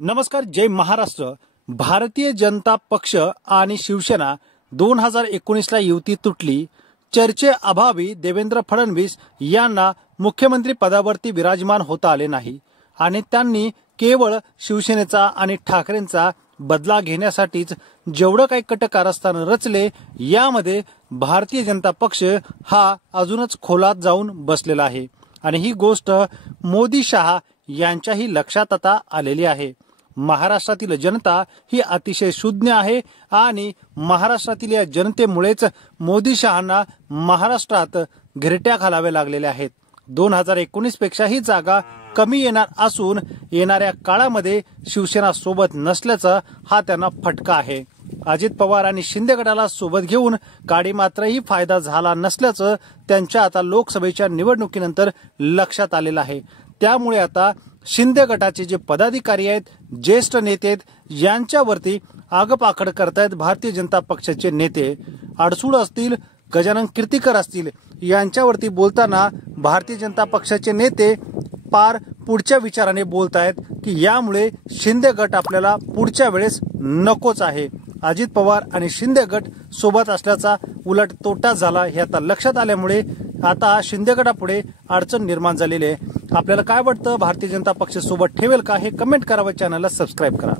नमस्कार, जय महाराष्ट्र। भारतीय जनता पक्ष आणि शिवसेना 2019 ला युती तुटली। चर्चेअभावी देवेंद्र फडणवीस यांना मुख्यमंत्री पदावरती विराजमान होता आले नाही आणि त्यांनी केवळ शिवसेनेचा आणि ठाकरेंचा बदला घेण्यासाठीच जेवढं काही कट कारस्थान रचले, यामध्ये भारतीय जनता पक्ष हा अजूनच खोलात जाऊन बसलेला आहे आणि ही गोष्ट मोदी शहा यांच्याही लक्षात आता आलेली आहे। महाराष्ट्रातील जनता ही अतिशय शून्य आहे आणि महाराष्ट्रातील या जनतेमुळेच मोदी शहांना महाराष्ट्रात घिरट्या घालाव्या लागलेल्या आहेत। 2019 पेक्षाही जागा कमी येणार असून येणाऱ्या काळामध्ये शिवसेना सोबत नसल्याचा हा त्यांना फटका आहे। अजित पवार आणि शिंदे गटाला सोबत घेऊन काडी मात्रही फायदा झाला नसल्याचं त्यांच्या आता लोकसभेच्या निवडणुकीनंतर लक्षात आलेलं आहे। त्यामुळे आता शिंदे गटाचे जे पदाधिकारी आहेत, ज्येष्ठ नेते आहेत, यांच्यावरती आगपाखड करतायत भारतीय जनता पक्षाचे नेते। अडसूळ असतील, गजानन कीर्तीकर असतील, यांच्यावरती बोलताना भारतीय जनता पक्षाचे नेते पार पुढच्या विचाराने बोलतायत की यामुळे शिंदे गट आपल्याला पुढच्या वेळेस नकोच आहे। अजित पवार आणि शिंदे गट सोबत असल्याचा उलट तोटा झाला हे आता लक्षात आल्यामुळे आता शिंदे गटापुढे अडचण निर्माण झालेली आहे। आपल्याला काय वाटतं, भारतीय जनता पक्ष सोबत ठेवेल का? हे कमेंट करा व चॅनलला सबस्क्राईब करा।